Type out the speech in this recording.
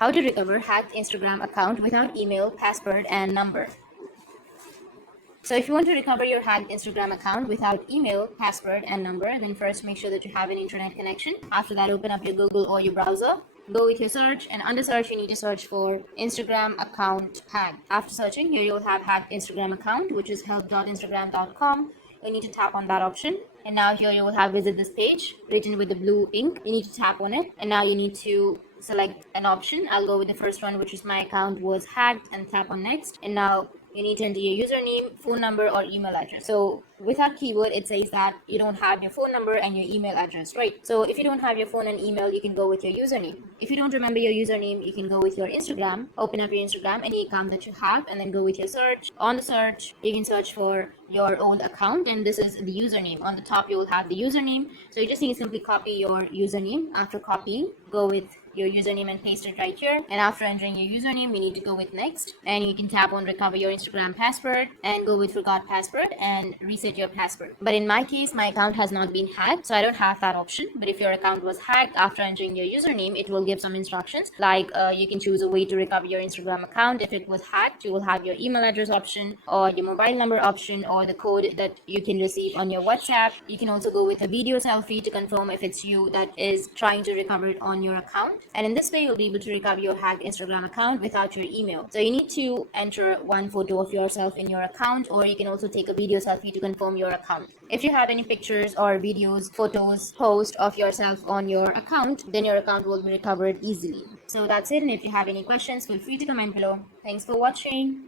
How to recover hacked Instagram account without email, password, and number. So if you want to recover your hacked Instagram account without email, password, and number, then first make sure that you have an internet connection. After that, open up your Google or your browser. Go with your search, and under search, you need to search for Instagram account hacked. After searching, here you'll have hacked Instagram account, which is help.instagram.com. You need to tap on that option, and now here you will have visit this page written with the blue ink. You need to tap on it, and now you need to select an option. I'll go with the first one, which is my account was hacked, and tap on next. And now you need to enter your username, phone number, or email address. So with that keyword, it says that you don't have your phone number and your email address, right? So if you don't have your phone and email, you can go with your username. If you don't remember your username, you can go with your Instagram. Open up your Instagram, any account that you have, and then go with your search. On the search, you can search for your old account, and this is the username. On the top, you will have the username. So you just need to simply copy your username. After copying, go with your username and paste it right here. And after entering your username, we need to go with next, and you can tap on recover your Instagram password and go with forgot password and reset your password. But in my case, my account has not been hacked, so I don't have that option. But if your account was hacked, after entering your username, it will give some instructions like you can choose a way to recover your Instagram account. If it was hacked, you will have your email address option or your mobile number option or the code that you can receive on your WhatsApp. You can also go with a video selfie to confirm if it's you that is trying to recover it on your account. And in this way, you'll be able to recover your hacked Instagram account without your email. So you need to enter one photo of yourself in your account, or you can also take a video selfie to confirm your account. If you have any pictures or videos, photos, post of yourself on your account, then your account will be recovered easily. So that's it. And if you have any questions, feel free to comment below. Thanks for watching.